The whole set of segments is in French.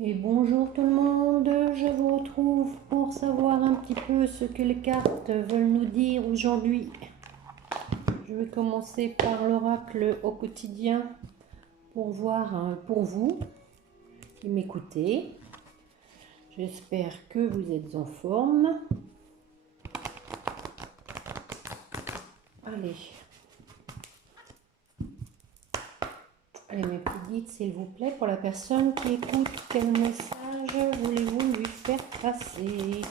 Et bonjour tout le monde, je vous retrouve pour savoir un petit peu ce que les cartes veulent nous dire aujourd'hui. Je vais commencer par l'oracle au quotidien pour voir pour vous qui m'écoutez. J'espère que vous êtes en forme. Allez. Allez mes petits guides s'il vous plaît, pour la personne qui écoute, quel message voulez-vous lui faire passer?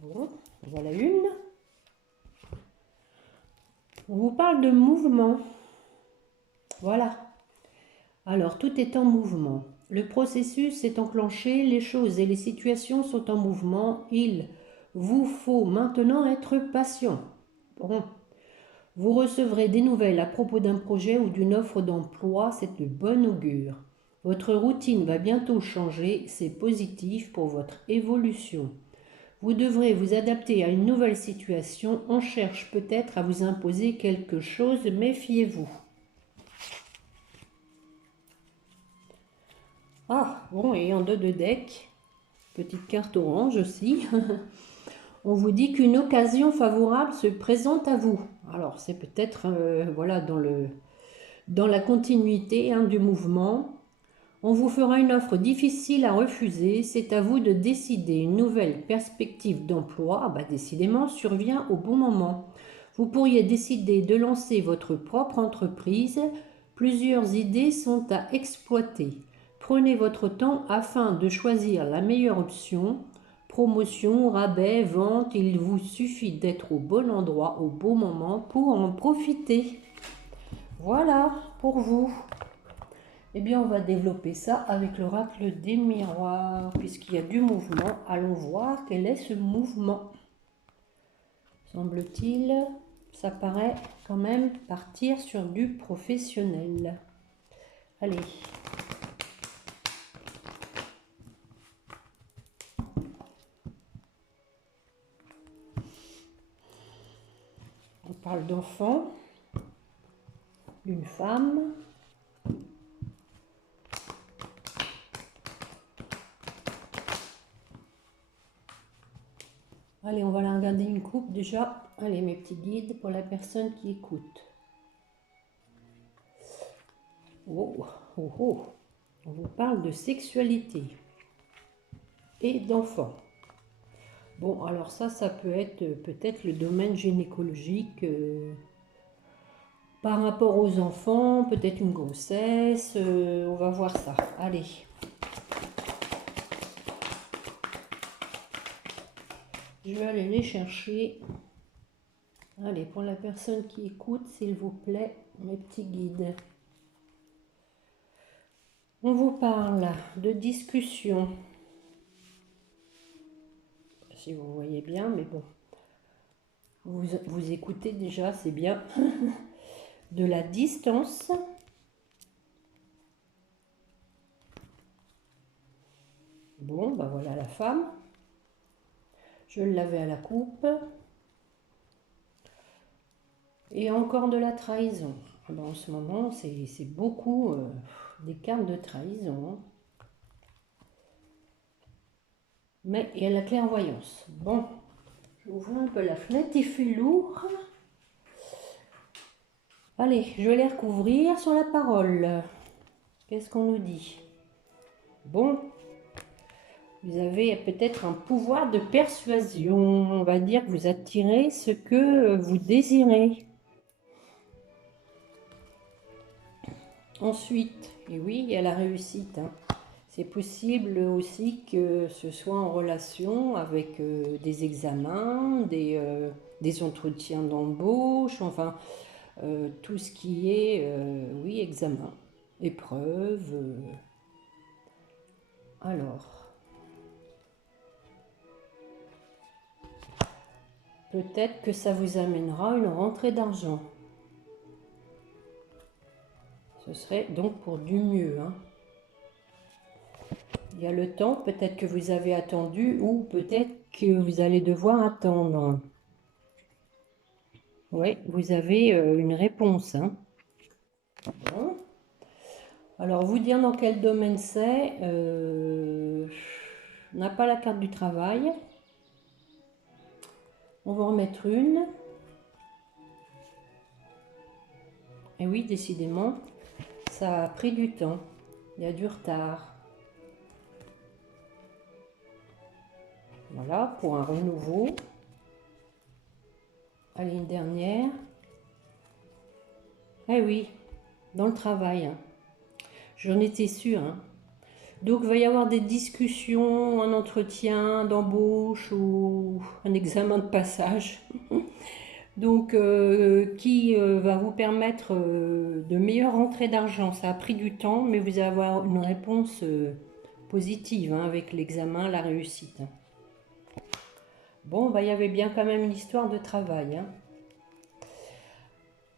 Bon, voilà une. On vous parle de mouvement. Voilà. Alors, tout est en mouvement. Le processus est enclenché, les choses et les situations sont en mouvement. Il vous faut maintenant être patient. Bon. Vous recevrez des nouvelles à propos d'un projet ou d'une offre d'emploi, c'est de bon augure. Votre routine va bientôt changer, c'est positif pour votre évolution. Vous devrez vous adapter à une nouvelle situation, on cherche peut-être à vous imposer quelque chose, méfiez-vous. Ah, bon, et en deux de deck, petite carte orange aussi, on vous dit qu'une occasion favorable se présente à vous. Alors, c'est peut-être voilà, dans la continuité du mouvement. On vous fera une offre difficile à refuser, c'est à vous de décider. Une nouvelle perspective d'emploi, décidément, survient au bon moment. Vous pourriez décider de lancer votre propre entreprise. Plusieurs idées sont à exploiter. Prenez votre temps afin de choisir la meilleure option. Promotion, rabais, vente, il vous suffit d'être au bon endroit au bon moment pour en profiter. Voilà pour vous. Eh bien, on va développer ça avec l'oracle des miroirs, puisqu'il y a du mouvement. Allons voir quel est ce mouvement. Semble-t-il, ça paraît quand même partir sur du professionnel. Allez. On parle d'enfant, d'une femme. Allez, on va la regarder une coupe déjà. Allez, mes petits guides pour la personne qui écoute. Oh, oh, oh. On vous parle de sexualité et d'enfant. Bon, alors ça peut être peut-être le domaine gynécologique par rapport aux enfants, peut-être une grossesse, on va voir ça. Allez. Je vais aller les chercher. Allez, pour la personne qui écoute, s'il vous plaît, mes petits guides. On vous parle de discussion. Si vous voyez bien, mais bon. Vous écoutez déjà, c'est bien. De la distance. Bon, voilà la femme. Je l'avais à la coupe. Et encore de la trahison. En ce moment, c'est beaucoup des cartes de trahison. Mais il y a la clairvoyance. Bon, j'ouvre un peu la fenêtre, il fait lourd. Allez, je vais les recouvrir sur la parole. Qu'est-ce qu'on nous dit? Bon, vous avez peut-être un pouvoir de persuasion. On va dire que vous attirez ce que vous désirez. Ensuite, et oui, il y a la réussite. C'est possible aussi que ce soit en relation avec des examens, des entretiens d'embauche, enfin, tout ce qui est, oui, examen, épreuve. Alors, peut-être que ça vous amènera une rentrée d'argent. Ce serait donc pour du mieux. Il y a le temps, peut-être que vous avez attendu ou peut-être que vous allez devoir attendre. Oui, vous avez une réponse. Bon. Alors, vous dire dans quel domaine c'est, on n'a pas la carte du travail. On va en remettre une. Et oui, décidément, ça a pris du temps. Il y a du retard. Voilà, pour un renouveau. Allez, une dernière. Eh oui, dans le travail. Hein. J'en étais sûre. Hein. Donc, il va y avoir des discussions, un entretien d'embauche ou un examen de passage. Donc, qui va vous permettre de meilleures rentrées d'argent. Ça a pris du temps, mais vous allez avoir une réponse positive hein, avec l'examen, la réussite. Bon, bah, il y avait bien quand même une histoire de travail. Hein.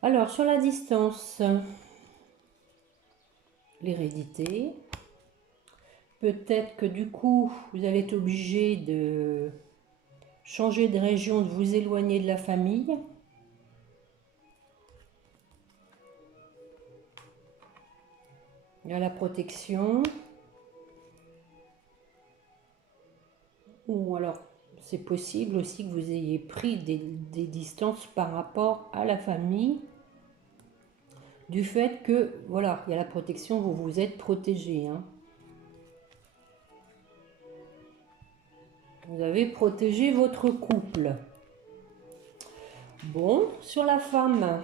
Alors, sur la distance, l'hérédité. Peut-être que du coup, vous allez être obligé de changer de région, de vous éloigner de la famille. Il y a la protection. Ou alors, c'est possible aussi que vous ayez pris des distances par rapport à la famille. Du fait que, voilà, il y a la protection, vous vous êtes protégé. Hein. Vous avez protégé votre couple. Bon, sur la femme.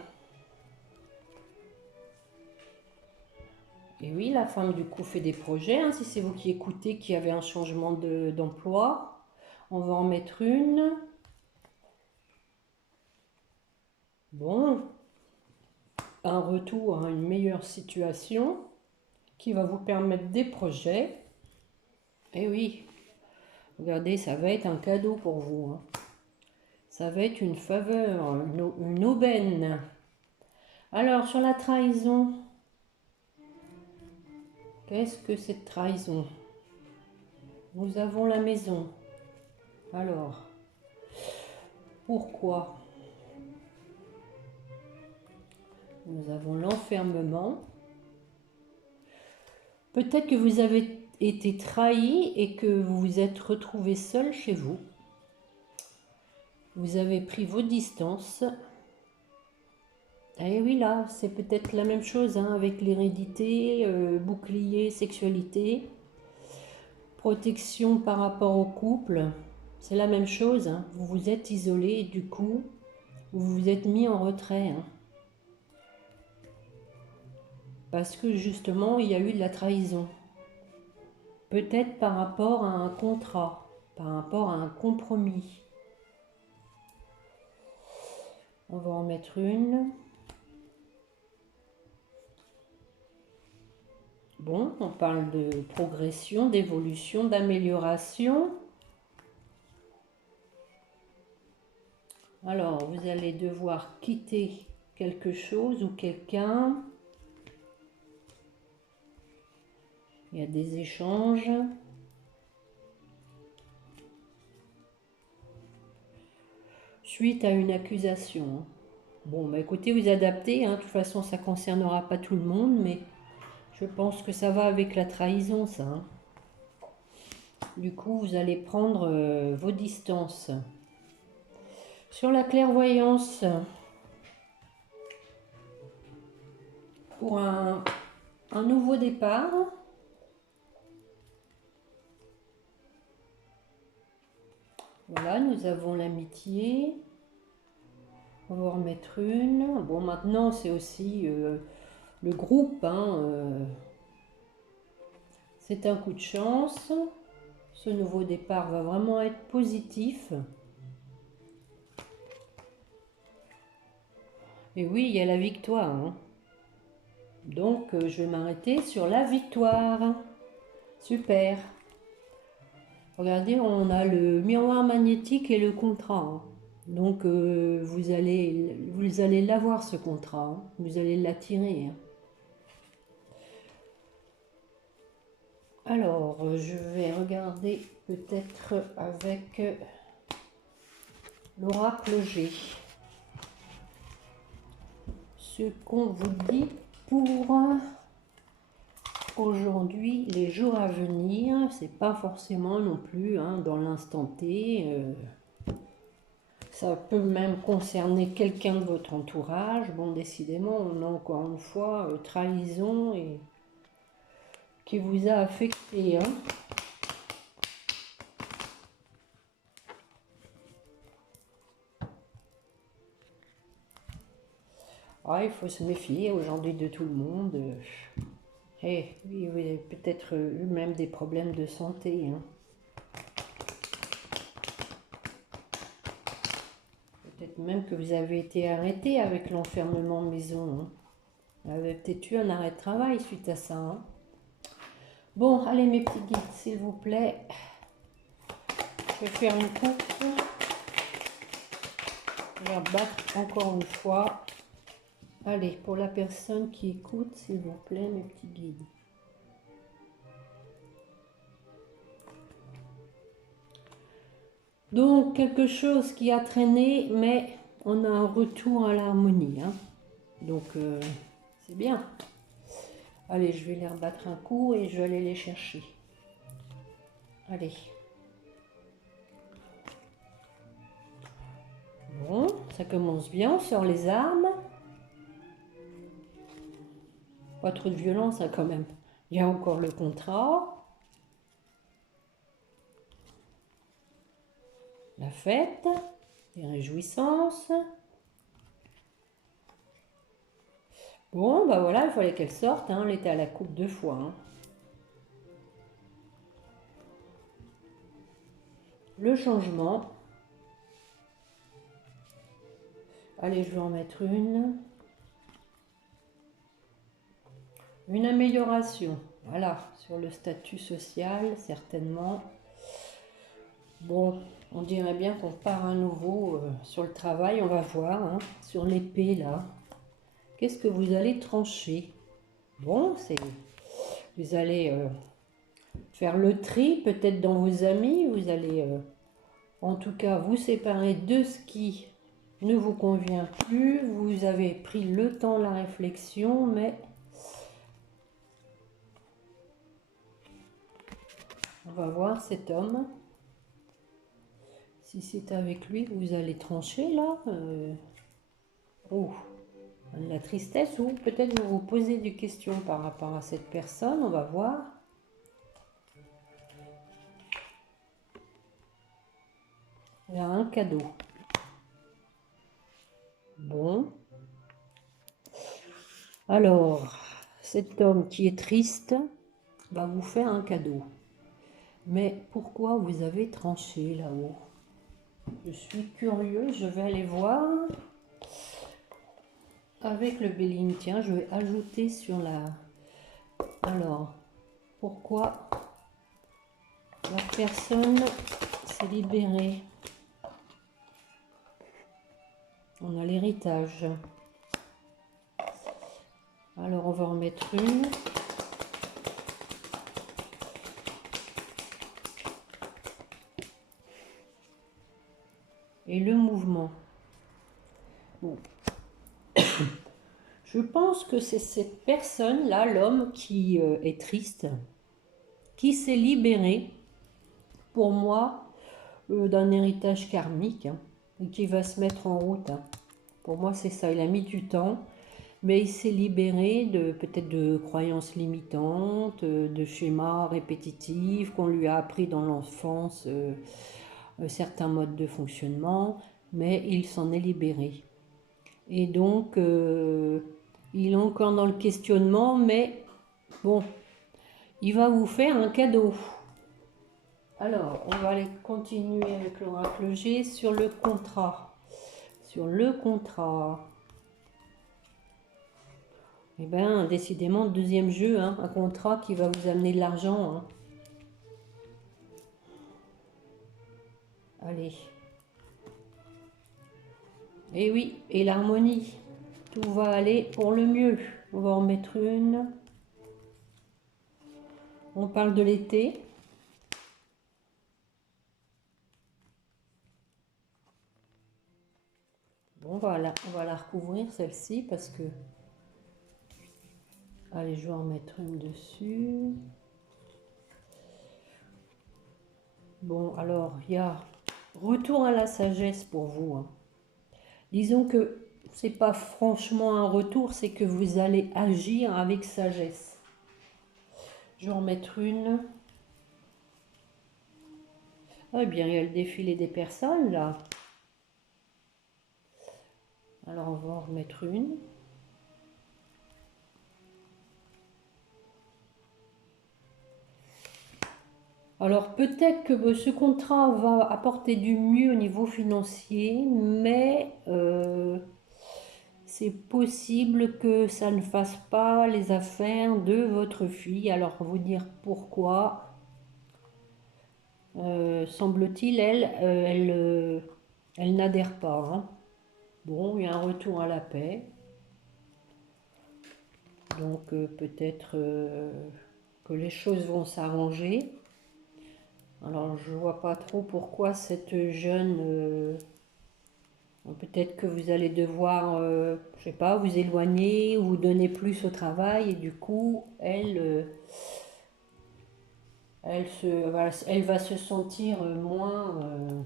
Et oui, la femme du coup fait des projets. Hein, si c'est vous qui écoutez qu'il y avait un changement d'emploi. On va en mettre une. Bon, un retour à une meilleure situation qui va vous permettre des projets. Et oui, regardez, ça va être un cadeau pour vous. Hein. Ça va être une faveur, une aubaine. Alors, sur la trahison, qu'est-ce que cette trahison? Nous avons la maison. Alors, pourquoi? Nous avons l'enfermement. Peut-être que vous avez été trahi et que vous vous êtes retrouvé seul chez vous. Vous avez pris vos distances. Et oui, là, c'est peut-être la même chose hein, avec l'hérédité, bouclier, sexualité, protection par rapport au couple. C'est la même chose. Hein. Vous vous êtes isolé et du coup, vous vous êtes mis en retrait. Hein. Parce que justement, il y a eu de la trahison. Peut-être par rapport à un contrat, par rapport à un compromis. On va en mettre une. Bon, on parle de progression, d'évolution, d'amélioration. Alors, vous allez devoir quitter quelque chose ou quelqu'un. Il y a des échanges. Suite à une accusation. Bon, bah écoutez, vous adaptez. Hein. De toute façon, ça ne concernera pas tout le monde, mais je pense que ça va avec la trahison, ça. Hein. Du coup, vous allez prendre vos distances. Sur la clairvoyance, pour un nouveau départ, voilà, nous avons l'amitié. On va en remettre une. Bon, maintenant, c'est aussi le groupe. Hein, c'est un coup de chance. Ce nouveau départ va vraiment être positif. Et oui, il y a la victoire. Hein. Donc, je vais m'arrêter sur la victoire. Super. Regardez, on a le miroir magnétique et le contrat. Hein. Donc, vous allez l'avoir ce contrat. Hein. Vous allez l'attirer. Hein. Alors, je vais regarder peut-être avec l'oracle G. Ce qu'on vous dit pour aujourd'hui, les jours à venir, c'est pas forcément non plus hein, dans l'instant T. Ça peut même concerner quelqu'un de votre entourage. Bon, décidément, on a encore une fois trahison et qui vous a affecté. Hein. Ah, il faut se méfier aujourd'hui de tout le monde. Et oui, vous avez peut-être eu même des problèmes de santé. Hein. Peut-être même que vous avez été arrêté avec l'enfermement maison. Hein. Vous avez peut-être eu un arrêt de travail suite à ça. Hein. Bon, allez mes petits guides, s'il vous plaît. Je vais faire une coupe. Je vais rebattre encore une fois. Allez, pour la personne qui écoute, s'il vous plaît, mes petits guides. Donc, quelque chose qui a traîné, mais on a un retour à l'harmonie. Hein. Donc, c'est bien. Allez, je vais les rebattre un coup et je vais aller les chercher. Allez. Bon, ça commence bien, on sort les armes. Pas trop de violence hein, quand même. Il y a encore le contrat. La fête, les réjouissances. Bon, bah voilà, il fallait qu'elle sorte. Hein. Elle était à la coupe 2 fois. Hein. Le changement. Allez, je vais en mettre une. Une amélioration. Voilà, sur le statut social, certainement. Bon, on dirait bien qu'on part à nouveau sur le travail. On va voir. Hein, sur l'épée, là. Qu'est-ce que vous allez trancher? Bon, c'est... Vous allez faire le tri, peut-être dans vos amis. Vous allez, en tout cas, vous séparer de ce qui ne vous convient plus. Vous avez pris le temps, la réflexion, mais... On va voir cet homme. Si c'est avec lui que vous allez trancher, là... Oh, de la tristesse, ou peut-être vous vous posez des questions par rapport à cette personne. On va voir. Il y a un cadeau. Bon. Alors, cet homme qui est triste va vous faire un cadeau. Mais pourquoi vous avez tranché là-haut? Je suis curieuse, je vais aller voir. Avec le Béline, tiens, je vais ajouter sur la... Alors, pourquoi la personne s'est libérée? On a l'héritage. Alors, on va en mettre une. Et le mouvement. Bon. Je pense que c'est cette personne-là, l'homme qui est triste, qui s'est libéré, pour moi, d'un héritage karmique, hein, et qui va se mettre en route. Hein. Pour moi, c'est ça. Il a mis du temps, mais il s'est libéré de peut-être de croyances limitantes, de schémas répétitifs qu'on lui a appris dans l'enfance, certains modes de fonctionnement, mais il s'en est libéré. Et donc, il est encore dans le questionnement, mais bon, il va vous faire un cadeau. Alors, on va aller continuer avec l'oracle G sur le contrat. Sur le contrat. Eh bien, décidément, deuxième jeu, hein, un contrat qui va vous amener de l'argent. Hein. Allez. Et oui, et l'harmonie. Tout va aller pour le mieux. On va en mettre une. On parle de l'été. Bon, voilà, on va la recouvrir celle-ci parce que... Allez, je vais en mettre une dessus. Bon, alors, il y a retour à la sagesse pour vous, hein. Disons que c'est pas franchement un retour, c'est que vous allez agir avec sagesse. Je vais en mettre une. Ah bien, il y a le défilé des personnes là. Alors on va en remettre une. Alors peut-être que ce contrat va apporter du mieux au niveau financier, mais c'est possible que ça ne fasse pas les affaires de votre fille. Alors vous dire pourquoi. Semble-t-il, elle n'adhère pas, hein. Bon, il y a un retour à la paix. Donc peut-être que les choses vont s'arranger. Alors je vois pas trop pourquoi cette jeune... peut-être que vous allez devoir, je sais pas, vous éloigner ou vous donner plus au travail. Et du coup, elle va se sentir moins...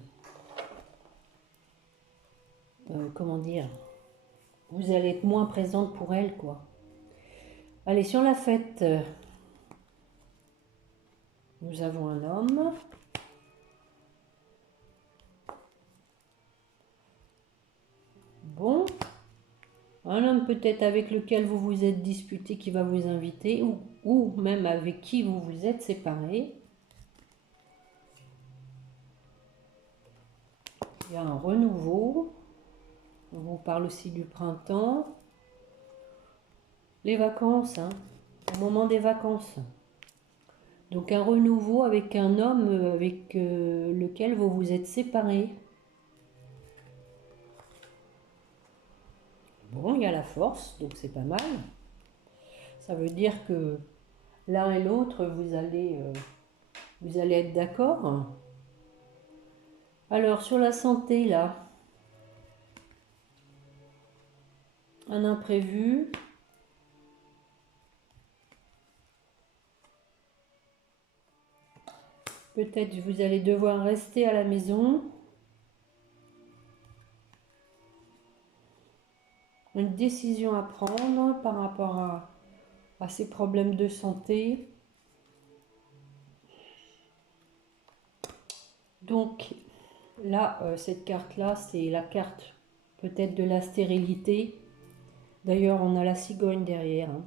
comment dire, vous allez être moins présente pour elle, quoi. Allez, sur la fête, nous avons un homme. Bon, un homme peut-être avec lequel vous vous êtes disputé qui va vous inviter ou même avec qui vous vous êtes séparé. Il y a un renouveau. On vous parle aussi du printemps. Les vacances, hein, au moment des vacances. Donc un renouveau avec un homme avec lequel vous vous êtes séparé. Bon, il y a la force, donc c'est pas mal. Ça veut dire que l'un et l'autre, vous allez être d'accord. Alors, sur la santé, là, un imprévu. Peut-être vous allez devoir rester à la maison. Une décision à prendre par rapport à ces problèmes de santé. Donc, là, cette carte-là, c'est la carte peut-être de la stérilité. D'ailleurs, on a la cigogne derrière, hein.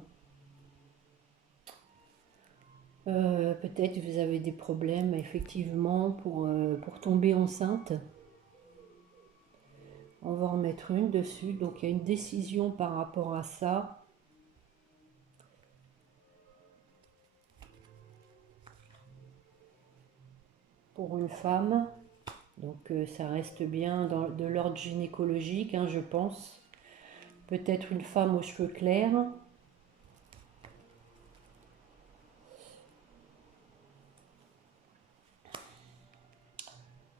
Peut-être vous avez des problèmes effectivement pour tomber enceinte. On va en mettre une dessus. Donc il y a une décision par rapport à ça. Pour une femme. Donc ça reste bien de l'ordre gynécologique, hein, je pense. Peut-être une femme aux cheveux clairs.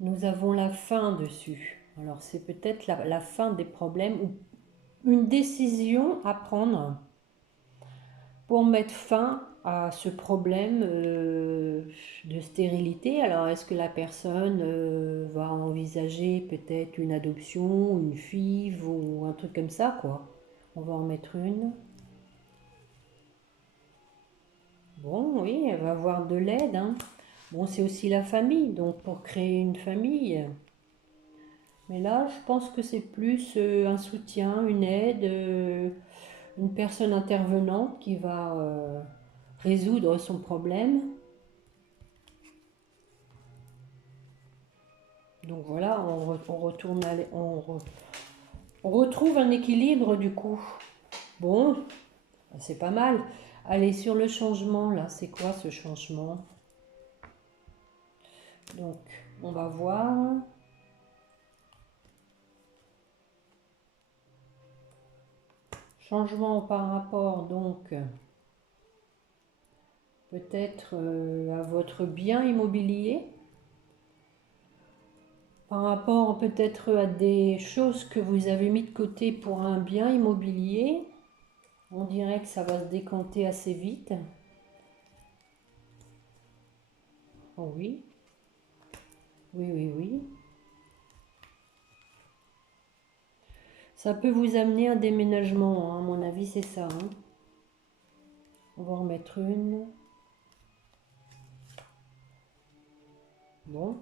Nous avons la fin dessus. Alors c'est peut-être la fin des problèmes ou une décision à prendre pour mettre fin à ce problème de stérilité. Alors est-ce que la personne va envisager peut-être une adoption, une FIV ou un truc comme ça, quoi. On va en mettre une. Bon, oui, elle va avoir de l'aide, hein. Bon, c'est aussi la famille, donc pour créer une famille. Mais là, je pense que c'est plus un soutien, une aide, une personne intervenante qui va résoudre son problème. Donc voilà, on retourne, on retrouve un équilibre du coup. Bon, c'est pas mal. Allez, sur le changement, là, c'est quoi ce changement? Donc, on va voir. Changement par rapport, donc, peut-être à votre bien immobilier. Par rapport peut-être à des choses que vous avez mis de côté pour un bien immobilier. On dirait que ça va se décanter assez vite. Oh oui. Oui, oui, oui. Ça peut vous amener un déménagement, hein, à mon avis, c'est ça. Hein. On va en remettre une. Bon.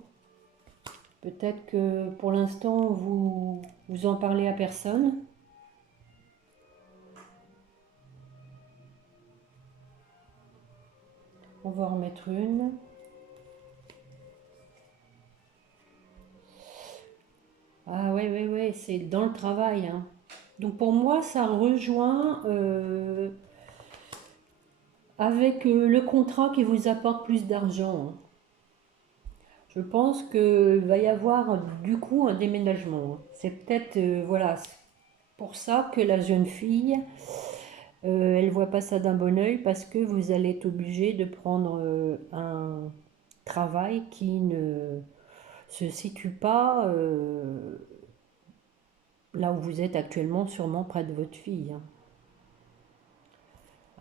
Peut-être que pour l'instant, vous en parlez à personne. On va en remettre une. Ah ouais, ouais, ouais, c'est dans le travail. Hein. Donc pour moi, ça rejoint avec le contrat qui vous apporte plus d'argent. Hein. Je pense qu'il va y avoir du coup un déménagement. C'est peut-être, voilà, pour ça que la jeune fille, elle voit pas ça d'un bon oeil parce que vous allez être obligé de prendre un travail qui ne se situe pas là où vous êtes actuellement, sûrement près de votre fille. Hein.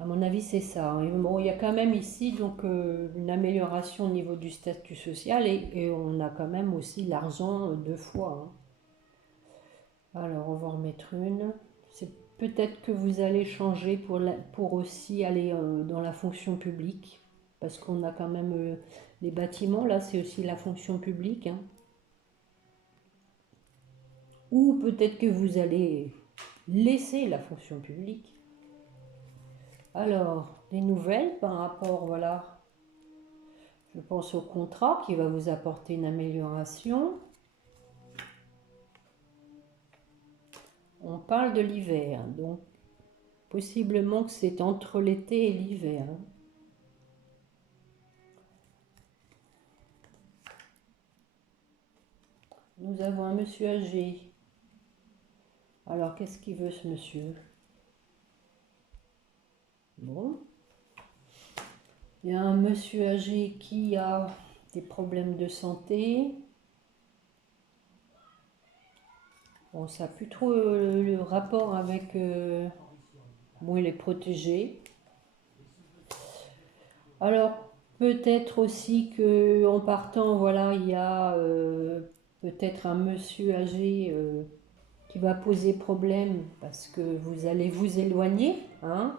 À mon avis, c'est ça. Et bon, il y a quand même ici donc une amélioration au niveau du statut social et on a quand même aussi l'argent deux fois. Hein. Alors, on va en remettre une. C'est peut-être que vous allez changer pour aussi aller dans la fonction publique parce qu'on a quand même les bâtiments, là, c'est aussi la fonction publique. Hein. Ou peut-être que vous allez laisser la fonction publique. Alors, des nouvelles par rapport, voilà, je pense au contrat qui va vous apporter une amélioration. On parle de l'hiver, donc possiblement que c'est entre l'été et l'hiver. Hein. Nous avons un monsieur âgé. Alors, qu'est-ce qu'il veut ce monsieur? Bon. Il y a un monsieur âgé qui a des problèmes de santé. Bon, ça n'a plus trop le rapport avec... bon, il est protégé. Alors, peut-être aussi qu'en partant, voilà, il y a peut-être un monsieur âgé qui va poser problème parce que vous allez vous éloigner. Hein.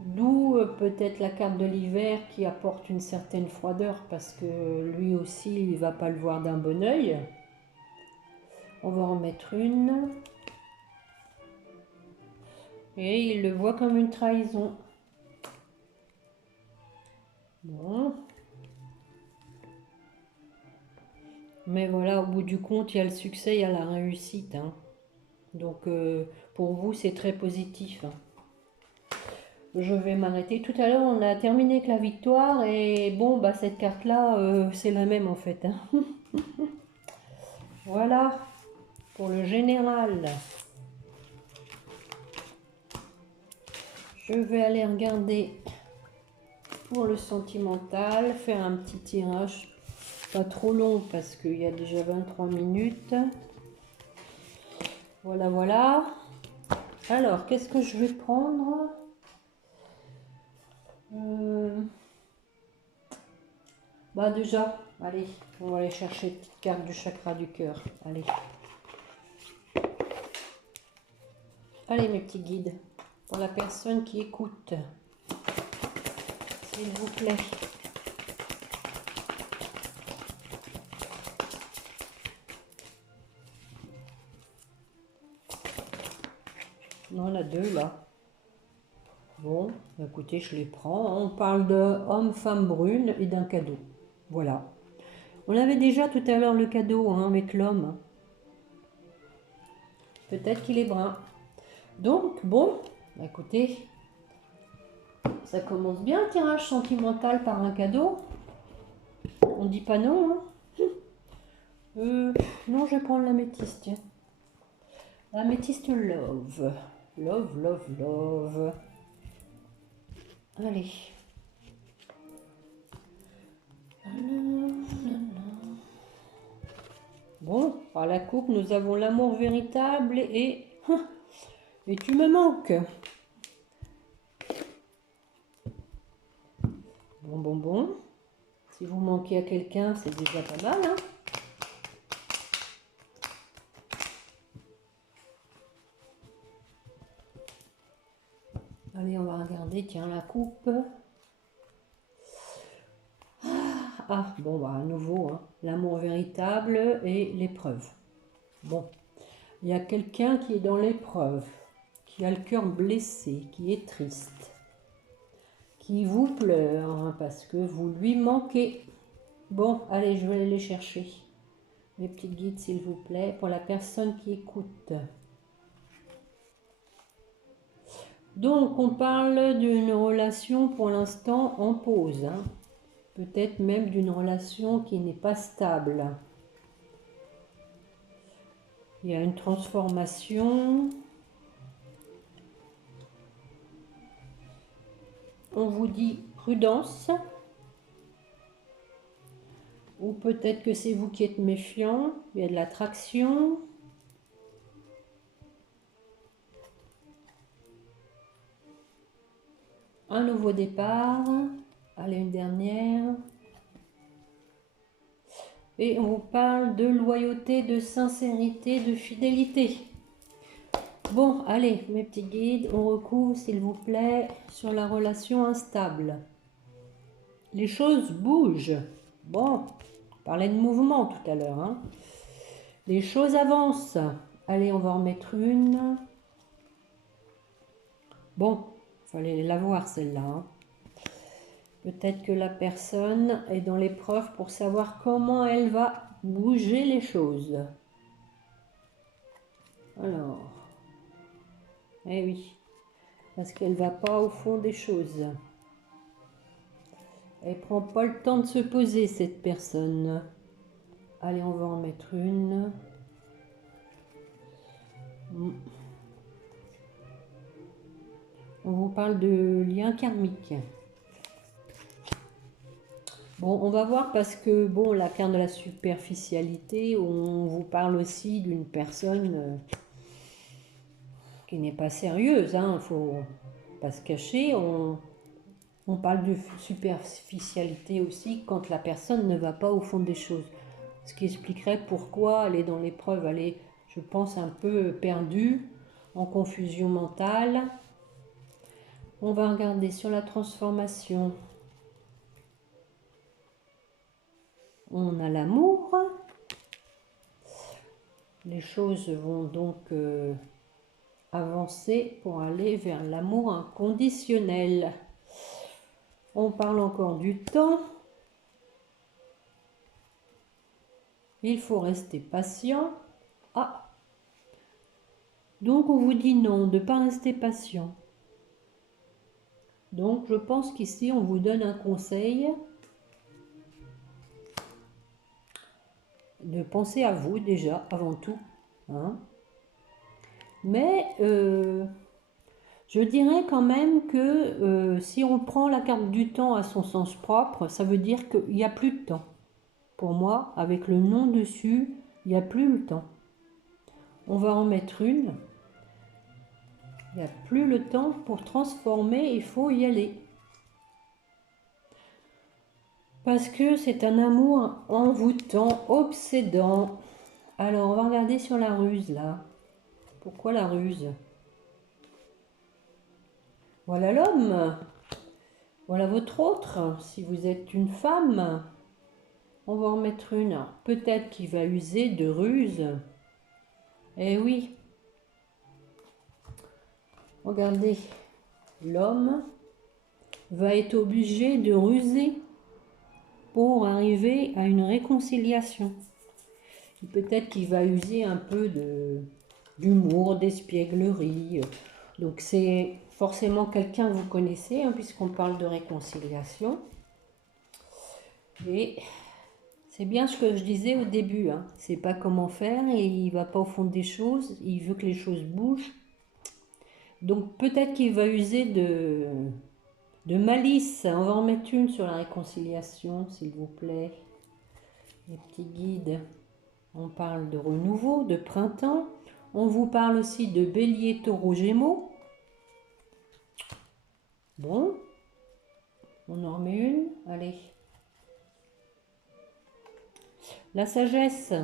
D'où peut-être la carte de l'hiver qui apporte une certaine froideur parce que lui aussi, il ne va pas le voir d'un bon oeil. On va en mettre une. Et il le voit comme une trahison. Bon. Mais voilà, au bout du compte, il y a le succès, il y a la réussite. Hein. Donc, pour vous, c'est très positif. Hein. Je vais m'arrêter. Tout à l'heure, on a terminé avec la victoire. Et bon, bah, cette carte-là, c'est la même en fait. Hein. Voilà, pour le général. Je vais aller regarder pour le sentimental, faire un petit tirage. Pas trop long parce qu'il y a déjà 23 minutes. Voilà, voilà. Alors, qu'est-ce que je vais prendre? Bah déjà, allez, on va aller chercher une petite carte du chakra du cœur. Allez. Allez mes petits guides, pour la personne qui écoute, s'il vous plaît. On en a deux là. Bon, écoutez, je les prends. On parle de homme, femme brune et d'un cadeau. Voilà. On avait déjà tout à l'heure le cadeau hein, avec l'homme. Peut-être qu'il est brun. Donc, bon, écoutez, ça commence bien le tirage sentimental par un cadeau. On dit pas non. Hein. Non, je vais prendre l'améthyste, tiens. L'améthyste love. Love, love, love. Allez. Bon, par la coupe, nous avons l'amour véritable et tu me manques. Bon. Si vous manquez à quelqu'un, c'est déjà pas mal, hein. Allez, on va regarder, tiens, la coupe. Ah, bon, bah, à nouveau, hein, l'amour véritable et l'épreuve. Bon, il y a quelqu'un qui est dans l'épreuve, qui a le cœur blessé, qui est triste, qui vous pleure hein, parce que vous lui manquez. Bon, allez, je vais aller les chercher. Mes petits guides, s'il vous plaît, pour la personne qui écoute. Donc, on parle d'une relation pour l'instant en pause. Hein. Peut-être même d'une relation qui n'est pas stable. Il y a une transformation. On vous dit prudence. Ou peut-être que c'est vous qui êtes méfiant. Il y a de l'attraction. Un nouveau départ. Allez, une dernière. Et on vous parle de loyauté, de sincérité, de fidélité. Bon, allez, mes petits guides, on recouvre, s'il vous plaît, sur la relation instable. Les choses bougent. Bon, on parlait de mouvement tout à l'heure. Hein. Les choses avancent. Allez, on va en mettre une. Bon, il fallait la voir celle-là. Hein. Peut-être que la personne est dans l'épreuve pour savoir comment elle va bouger les choses. Alors, eh oui, parce qu'elle ne va pas au fond des choses. Elle ne prend pas le temps de se poser, cette personne. Allez, on va en mettre une. On vous parle de lien karmique. Bon, on va voir parce que, bon, la carte de la superficialité, on vous parle aussi d'une personne qui n'est pas sérieuse, hein, il faut pas se cacher. On parle de superficialité aussi quand la personne ne va pas au fond des choses. Ce qui expliquerait pourquoi elle est dans l'épreuve, elle est, je pense, un peu perdue, en confusion mentale. On va regarder sur la transformation. On a l'amour. Les choses vont donc avancer pour aller vers l'amour inconditionnel. On parle encore du temps. Il faut rester patient. Ah! Donc on vous dit non, de ne pas rester patient. Donc je pense qu'ici on vous donne un conseil de penser à vous déjà, avant tout. Hein. Mais je dirais quand même que si on prend la carte du temps à son sens propre, ça veut dire qu'il n'y a plus de temps. Pour moi, avec le nom dessus, il n'y a plus le temps. On va en mettre une. Il n'y a plus le temps pour transformer, il faut y aller. Parce que c'est un amour envoûtant, obsédant. Alors, on va regarder sur la ruse, là. Pourquoi la ruse? Voilà l'homme. Voilà votre autre. Si vous êtes une femme, on va en mettre une. Peut-être qu'il va user de ruse. Eh oui. Regardez. L'homme va être obligé de ruser pour arriver à une réconciliation. Peut-être qu'il va user un peu d'humour, d'espièglerie. Donc c'est forcément quelqu'un que vous connaissez, hein, puisqu'on parle de réconciliation. Et c'est bien ce que je disais au début. Hein. C'est pas comment faire, et il va pas au fond des choses. Il veut que les choses bougent. Donc peut-être qu'il va user de malice. On va en mettre une sur la réconciliation, s'il vous plaît. Les petits guides. On parle de renouveau, de printemps. On vous parle aussi de bélier, taureau, gémeaux. Bon. On en remet une. Allez. La sagesse.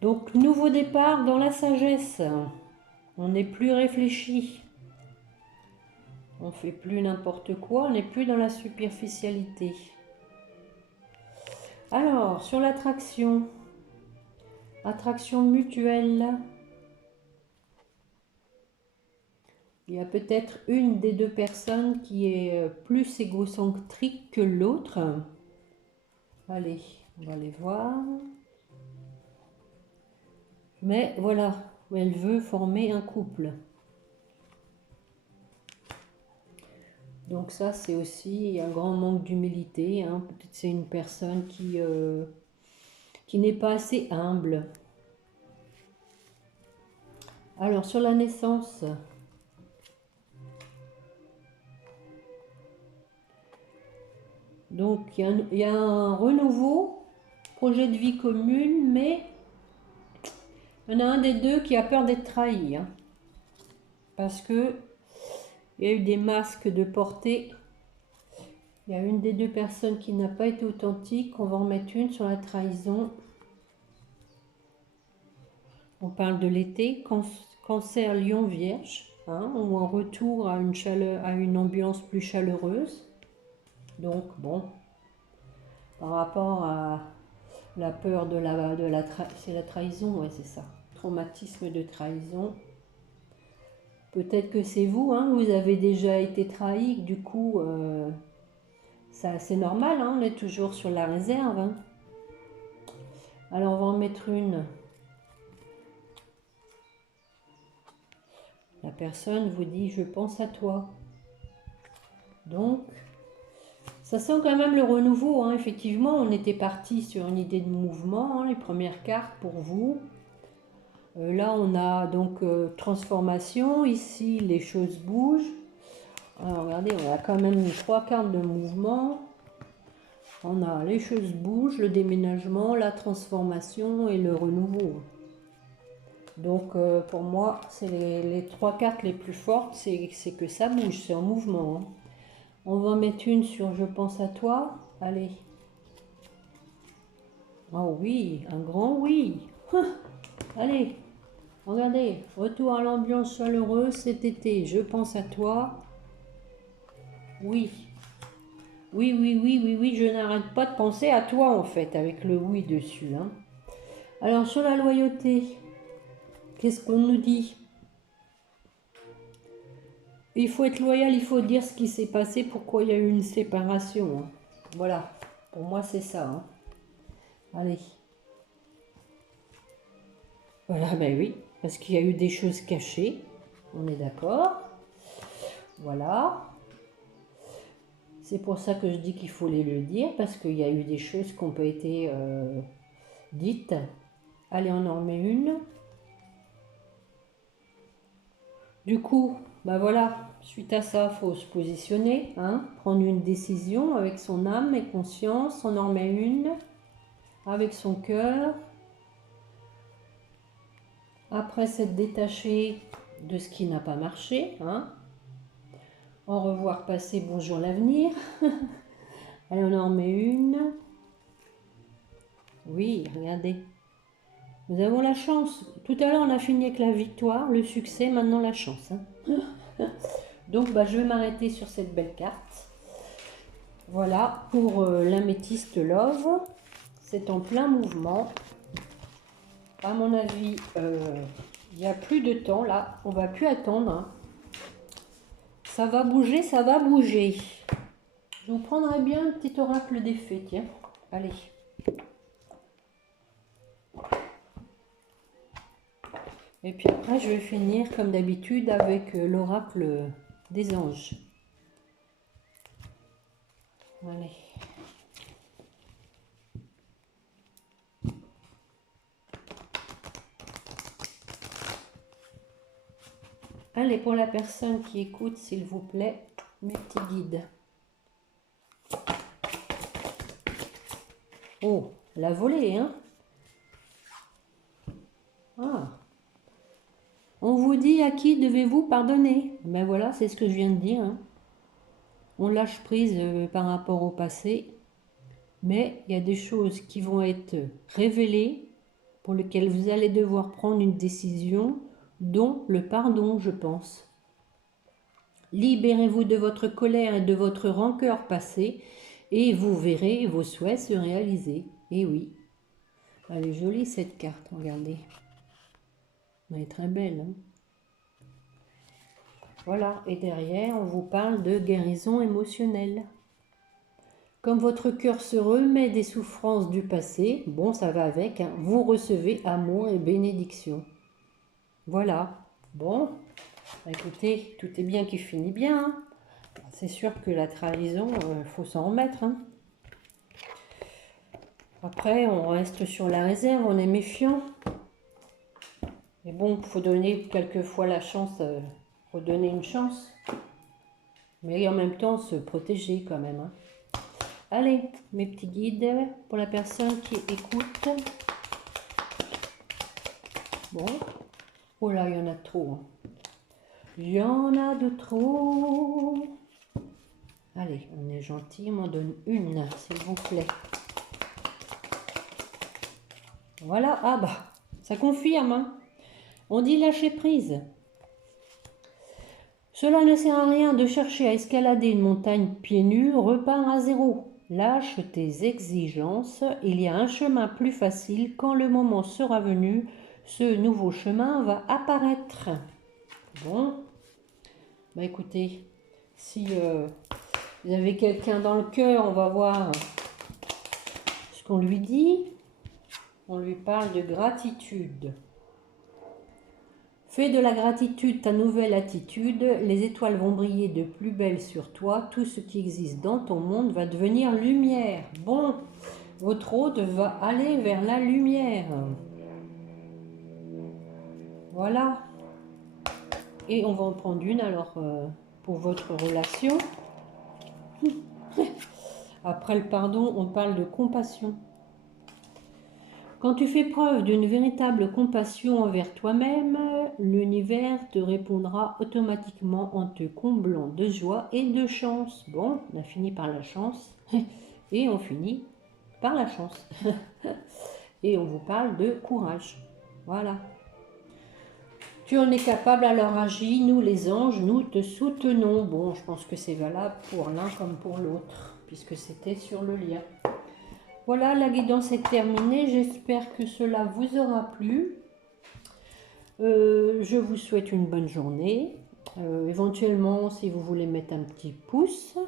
Donc, nouveau départ dans la sagesse. On n'est plus réfléchi. On fait plus n'importe quoi. On n'est plus dans la superficialité. Alors, sur l'attraction. Attraction mutuelle. Il y a peut-être une des deux personnes qui est plus égocentrique que l'autre. Allez, on va les voir. Mais voilà, elle veut former un couple. Donc ça, c'est aussi un grand manque d'humilité. Hein. Peut-être c'est une personne qui n'est pas assez humble. Alors, sur la naissance... Donc, il y a un renouveau, projet de vie commune, mais il y en a un des deux qui a peur d'être trahi. Hein, parce que il y a eu des masques de portée. Il y a une des deux personnes qui n'a pas été authentique. On va en mettre une sur la trahison. On parle de l'été, cancer, lion, vierge. Hein, ou un retour à une ambiance plus chaleureuse. Donc, bon, par rapport à la peur c'est la trahison, ouais, c'est ça. Traumatisme de trahison. Peut-être que c'est vous, hein, vous avez déjà été trahi, du coup, ça c'est normal, hein, on est toujours sur la réserve. Hein. Alors, on va en mettre une. La personne vous dit, je pense à toi. Donc, ça sent quand même le renouveau. Hein. Effectivement, on était parti sur une idée de mouvement, hein, les premières cartes pour vous. Là, on a donc transformation. Ici, les choses bougent. Alors, regardez, on a quand même 3 cartes de mouvement. On a les choses bougent, le déménagement, la transformation et le renouveau. Donc, pour moi, c'est les 3 cartes les plus fortes. C'est que ça bouge, c'est en mouvement. Hein. On va en mettre une sur je pense à toi. Allez. Oh oui, un grand oui. Allez, regardez. Retour à l'ambiance chaleureuse cet été. Je pense à toi. Oui. Oui, oui, oui, oui, oui. Je n'arrête pas de penser à toi en fait, avec le oui dessus. Hein. Alors, sur la loyauté, qu'est-ce qu'on nous dit ? Il faut être loyal, il faut dire ce qui s'est passé, pourquoi il y a eu une séparation. Hein. Voilà, pour moi c'est ça. Hein. Allez. Voilà, ben oui, parce qu'il y a eu des choses cachées, on est d'accord. Voilà. C'est pour ça que je dis qu'il faut les le dire, parce qu'il y a eu des choses qui n'ont pas été dites. Allez, on en remet une. Du coup, ben voilà, suite à ça, il faut se positionner, hein, prendre une décision avec son âme et conscience. On en remet une avec son cœur. Après s'être détaché de ce qui n'a pas marché, hein. Au revoir passé, bonjour l'avenir. Allez, on en remet une. Oui, regardez. Nous avons la chance. Tout à l'heure, on a fini avec la victoire, le succès, maintenant la chance. Hein. Donc, bah, je vais m'arrêter sur cette belle carte. Voilà, pour l'améthyste Love. C'est en plein mouvement. À mon avis, il n'y a plus de temps là. On ne va plus attendre. Hein. Ça va bouger, ça va bouger. Je vous prendrai bien un petit oracle des fées, tiens. Allez. Et puis après, je vais finir comme d'habitude avec l'oracle des anges. Allez. Allez, pour la personne qui écoute, s'il vous plaît, mes petits guides. Oh, la volée, hein? Ah. On vous dit à qui devez-vous pardonner? Ben voilà, c'est ce que je viens de dire. Hein. on lâche prise par rapport au passé, mais il y a des choses qui vont être révélées, pour lesquelles vous allez devoir prendre une décision, dont le pardon, je pense. Libérez-vous de votre colère et de votre rancœur passée, et vous verrez vos souhaits se réaliser. Et oui, elle est jolie cette carte, regardez. Elle est très belle, hein. Voilà, et derrière, on vous parle de guérison émotionnelle. Comme votre cœur se remet des souffrances du passé, bon, ça va avec, hein, vous recevez amour et bénédiction. Voilà. Bon, écoutez, tout est bien qui finit bien, hein. C'est sûr que la trahison, faut s'en remettre, hein. Après, on reste sur la réserve, on est méfiant. Mais bon, il faut donner quelquefois la chance, redonner une chance. Mais en même temps, se protéger quand même, hein. Allez, mes petits guides, pour la personne qui écoute. Bon. Oh là, il y en a trop, hein. Il y en a de trop. Allez, on est gentil, on m'en donne une, s'il vous plaît. Voilà, ah bah, ça confirme, hein. On dit lâcher prise. Cela ne sert à rien de chercher à escalader une montagne pieds nus, repars à zéro. Lâche tes exigences, il y a un chemin plus facile, quand le moment sera venu, ce nouveau chemin va apparaître. Bon, bah écoutez, si vous avez quelqu'un dans le cœur, on va voir ce qu'on lui dit. On lui parle de gratitude. Fais de la gratitude ta nouvelle attitude, les étoiles vont briller de plus belle sur toi, tout ce qui existe dans ton monde va devenir lumière. Bon, votre hôte va aller vers la lumière. Voilà. Et on va en prendre une alors pour votre relation. Après le pardon, on parle de compassion. Quand tu fais preuve d'une véritable compassion envers toi-même, l'univers te répondra automatiquement en te comblant de joie et de chance. Bon, on a fini par la chance et on finit par la chance. Et on vous parle de courage. Voilà. Tu en es capable, alors agis, nous les anges, nous te soutenons. Bon, je pense que c'est valable pour l'un comme pour l'autre, puisque c'était sur le lien. Voilà, la guidance est terminée. J'espère que cela vous aura plu. Je vous souhaite une bonne journée. Éventuellement, si vous voulez mettre un petit pouce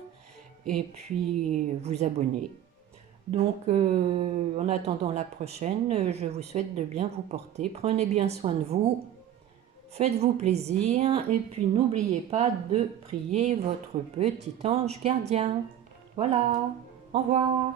et puis vous abonner. Donc, en attendant la prochaine, je vous souhaite de bien vous porter. Prenez bien soin de vous. Faites-vous plaisir et puis n'oubliez pas de prier votre petit ange gardien. Voilà, au revoir.